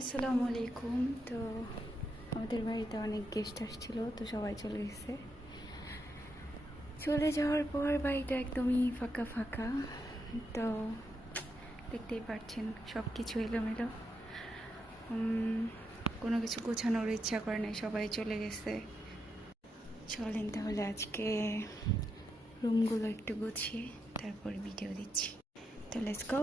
আসসালামু আলাইকুম। তো আমাদের বাড়িতে অনেক গেস্ট আসছিল, তো সবাই চলে গেছে। চলে যাওয়ার পর বাড়িটা একদমই ফাঁকা ফাঁকা। তো দেখতেই পাচ্ছেন সব কিছু এলোমেলো, কোনো কিছু গোছানোর ইচ্ছা করে নাই, সবাই চলে গেছে। চলেন তাহলে আজকে রুমগুলো একটু গুছিয়ে তারপর ভিডিও দিচ্ছি। তো লেটস গো।